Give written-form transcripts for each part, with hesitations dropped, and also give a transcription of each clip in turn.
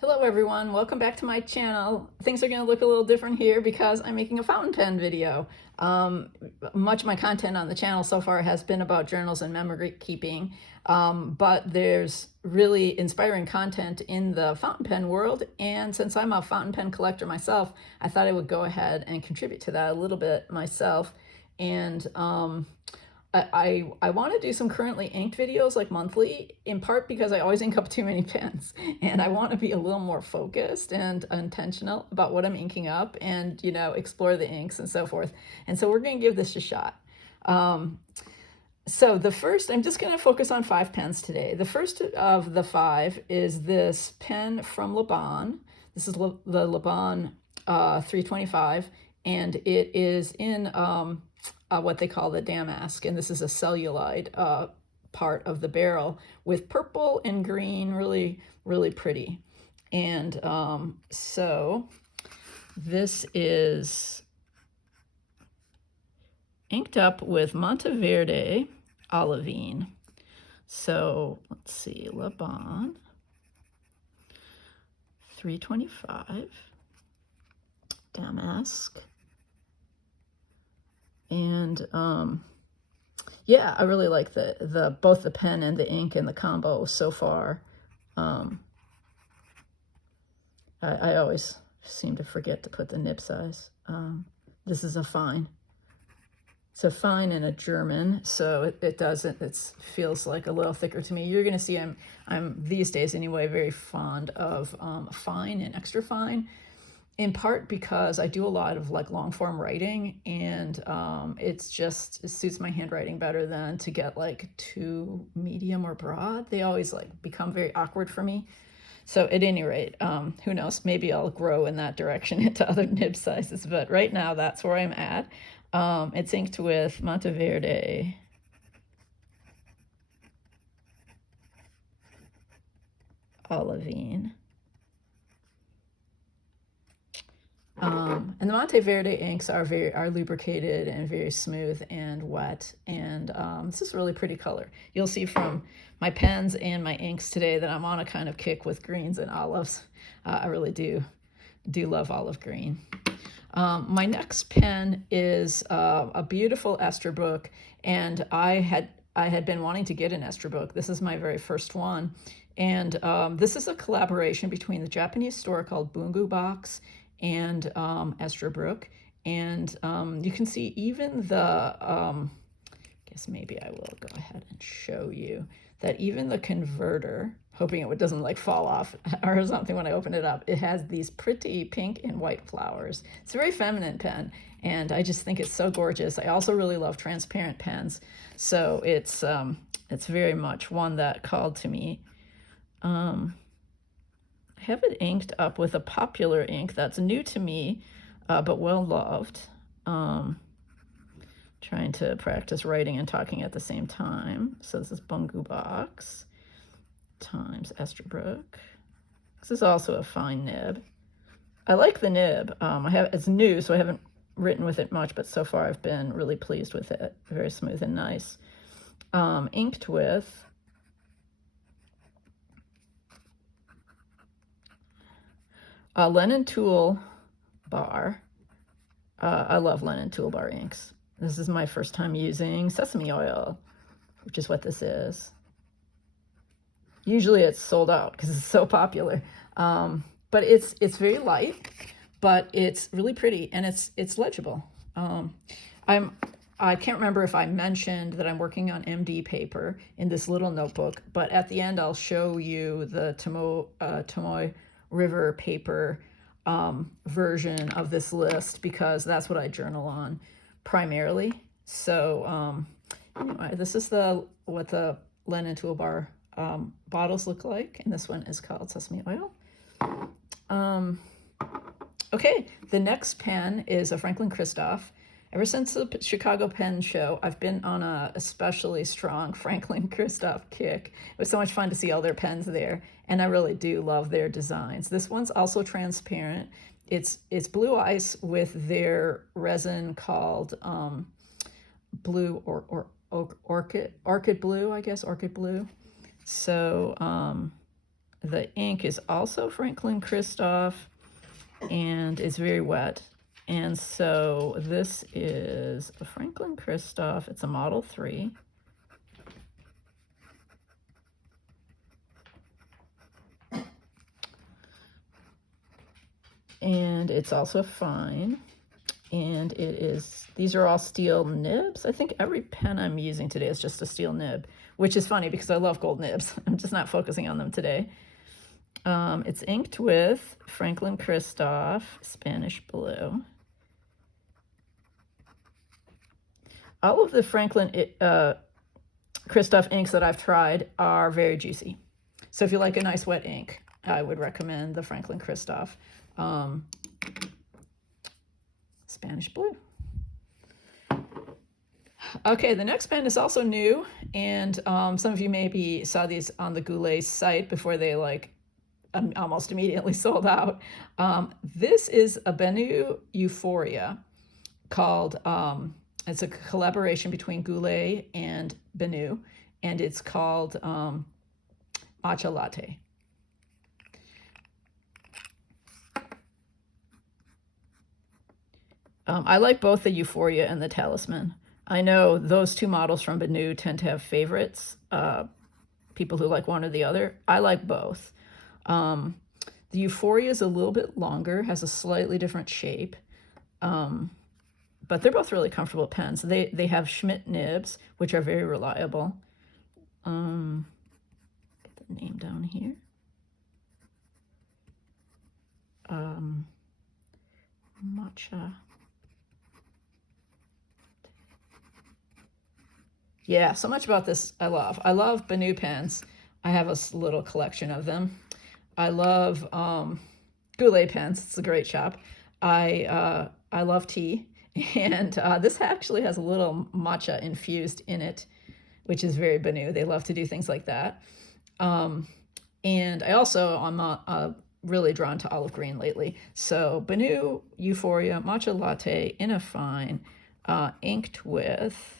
Hello everyone, welcome back to my channel. Things are going to look a little different here because I'm making a fountain pen video. Much of my content on the channel so far has been about journals and memory keeping, but there's really inspiring content in the fountain pen world, and since I'm a fountain pen collector myself, I thought I would go ahead and contribute to that a little bit myself. And I want to do some currently inked videos like monthly, in part because I always ink up too many pens and I want to be a little more focused and intentional about what I'm inking up and, explore the inks and so forth. And so we're going to give this a shot. So the first, I'm just going to focus on 5 pens today. The first of the 5 is this pen from Laban. This is the Laban 325, and it is in what they call the damask, and this is a celluloid part of the barrel with purple and green, really, really pretty. And so this is inked up with Monteverde Olivine. So let's see, Laban 325 damask. And yeah, I really like the both the pen and the ink and the combo so far. I always seem to forget to put the nib size. This is a fine. It's a fine and a German, so it doesn't. It feels like a little thicker to me. You're gonna see I'm these days anyway very fond of fine and extra fine. In part because I do a lot of like long form writing, and it suits my handwriting better than to get like too medium or broad. They always like become very awkward for me. So at any rate, who knows, maybe I'll grow in that direction into other nib sizes, but right now that's where I'm at. It's inked with Monteverde Olivine. And the Monteverde inks are lubricated and very smooth and wet, and this is a really pretty color. You'll see from my pens and my inks today that I'm on a kind of kick with greens and olives. I really do love olive green. My next pen is a beautiful Esterbrook, and I had been wanting to get an Esterbrook. This is my very first one, and this is a collaboration between the Japanese store called Bungu Box and Esterbrook, and you can see even the I guess maybe I will go ahead and show you that even the converter, hoping it doesn't like fall off or something when I open it up, it has these pretty pink and white flowers. It's a very feminine pen, and I just think it's so gorgeous. I also really love transparent pens, so it's very much one that called to me. I have it inked up with a popular ink that's new to me, but well loved. Trying to practice writing and talking at the same time. So this is Bungu Box times Esterbrook. This is also a fine nib. I like the nib. It's new, so I haven't written with it much, but so far I've been really pleased with it. Very smooth and nice. Inked with Lennon Tool Bar. I love Lennon Tool Bar inks. This is my first time using sesame oil, which is what this is. Usually it's sold out because it's so popular, but it's very light, but it's really pretty, and it's legible. I can't remember if I mentioned that I'm working on MD paper in this little notebook, but at the end I'll show you the Tomoe River paper version of this list, because that's what I journal on primarily. So anyway, this is what the Lennon Toolbar bottles look like, and this one is called Sesame Oil. Okay, the next pen is a Franklin Christoph. Ever since the Chicago Pen Show, I've been on a especially strong Franklin Christoph kick. It was so much fun to see all their pens there, and I really do love their designs. This one's also transparent. It's blue ice with their resin called blue or orchid blue, I guess, orchid blue. So The ink is also Franklin Christoph, and it's very wet. And so this is a Franklin Christoph. It's a Model 3. And it's also fine. And these are all steel nibs. I think every pen I'm using today is just a steel nib, which is funny because I love gold nibs. I'm just not focusing on them today. It's inked with Franklin Christoph Spanish Blue. All of the Franklin Christoph inks that I've tried are very juicy. So if you like a nice wet ink, I would recommend the Franklin Christoph Spanish Blue. Okay, the next pen is also new, and some of you maybe saw these on the Goulet site before they almost immediately sold out. This is a Benu Euphoria called, it's a collaboration between Goulet and Benu, and it's called Matcha Latte. I like both the Euphoria and the Talisman. I know those two models from Benu tend to have favorites, people who like one or the other. I like both. The Euphoria is a little bit longer, has a slightly different shape, but they're both really comfortable pens. They have Schmidt nibs, which are very reliable. Get the name down here. Matcha. Yeah, so much about this I love. I love Benu pens. I have a little collection of them. I love Goulet pens. It's a great shop. I love tea, and this actually has a little matcha infused in it, which is very Benu. They love to do things like that. And I also am really drawn to olive green lately. So Benu Euphoria Matcha Latte in a fine, inked with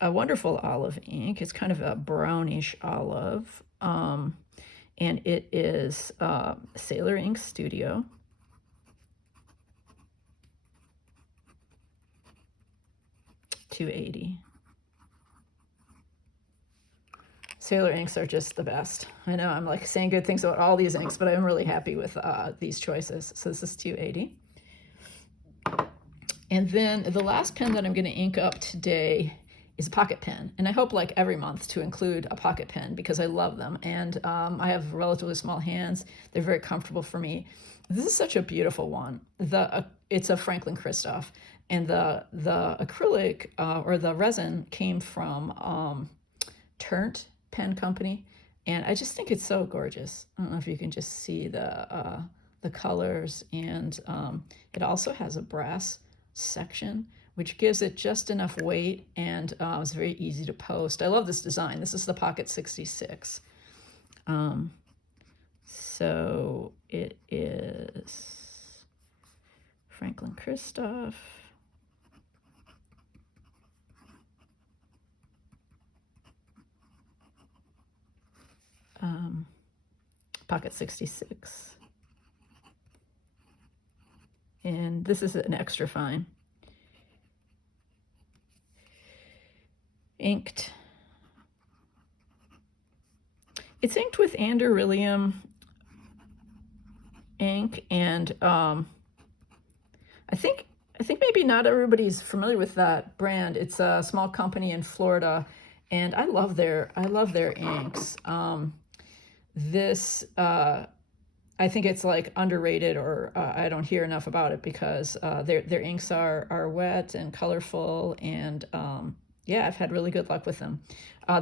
a wonderful olive ink. It's kind of a brownish olive. And it is Sailor Ink Studio. $2.80. Sailor inks are just the best. I know I'm like saying good things about all these inks, but I'm really happy with these choices. So this is $2.80. And then the last pen that I'm going to ink up today is a pocket pen. And I hope like every month to include a pocket pen because I love them. And I have relatively small hands. They're very comfortable for me. This is such a beautiful one. It's a Franklin Christoph. And the acrylic or the resin came from Turnt Pen Company. And I just think it's so gorgeous. I don't know if you can just see the colors. And it also has a brass section, which gives it just enough weight, and it's very easy to post. I love this design. This is the Pocket 66. So it is Franklin Christoph. Pocket 66. And this is an extra fine. Inked. It's inked with Anderylium ink, and I think maybe not everybody's familiar with that brand. It's a small company in Florida, and I love their inks. This I think it's like underrated, or I don't hear enough about it because their inks are wet and colorful, and yeah, I've had really good luck with them.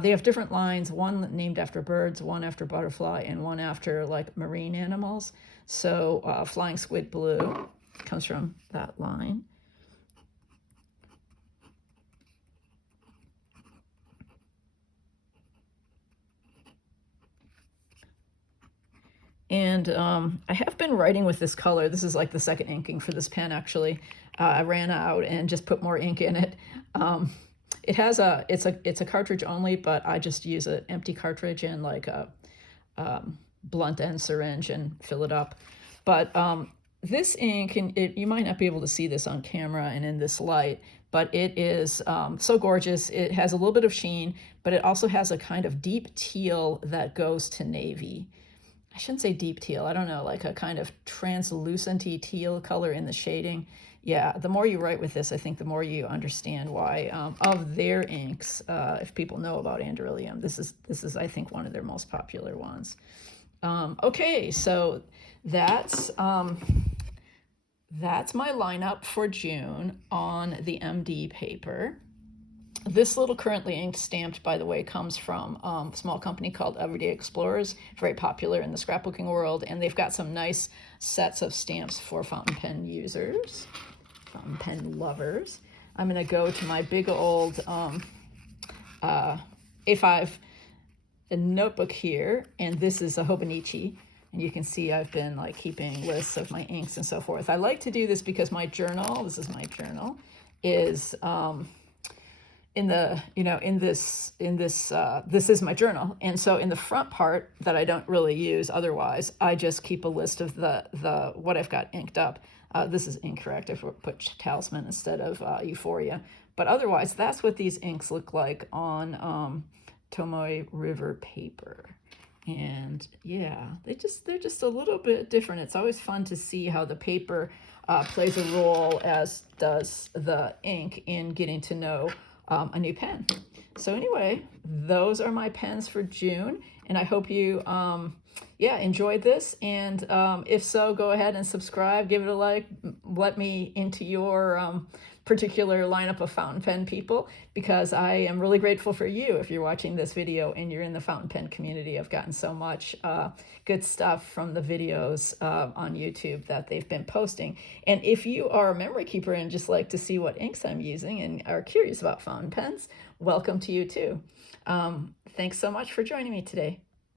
They have different lines, one named after birds, one after butterfly, and one after like marine animals. So Flying Squid Blue comes from that line. And I have been writing with this color. This is like the second inking for this pen, actually. I ran out and just put more ink in it. It has it's a cartridge only, but I just use an empty cartridge and like blunt end syringe and fill it up. But this ink, and you might not be able to see this on camera and in this light, but it is so gorgeous. It has a little bit of sheen, but it also has a kind of deep teal that goes to navy. I shouldn't say deep teal, I don't know, like a kind of translucent-y teal color in the shading. Yeah, the more you write with this, I think the more you understand why of their inks, if people know about Andrilium, this is I think one of their most popular ones. Okay, so that's my lineup for June on the MD paper. This little currently inked stamped, by the way, comes from a small company called Everyday Explorers, very popular in the scrapbooking world, and they've got some nice sets of stamps for fountain pen users, fountain pen lovers. I'm going to go to my big old A5 notebook here, and this is a Hobonichi, and you can see I've been like keeping lists of my inks and so forth. I like to do this because my journal, this is my journal, is this is my journal, and so in the front part that I don't really use otherwise, I just keep a list of the what I've got inked up. This is incorrect. I put Talisman instead of Euphoria, but otherwise that's what these inks look like on Tomoe River paper. And yeah, they're just a little bit different. It's always fun to see how the paper plays a role, as does the ink, in getting to know a new pen. So anyway, those are my pens for June, and I hope you enjoyed this, and if so, go ahead and subscribe, give it a like, let me into your particular lineup of fountain pen people, because I am really grateful for you if you're watching this video and you're in the fountain pen community. I've gotten so much good stuff from the videos on YouTube that they've been posting. And if you are a memory keeper and just like to see what inks I'm using and are curious about fountain pens, welcome to you too. Thanks so much for joining me today.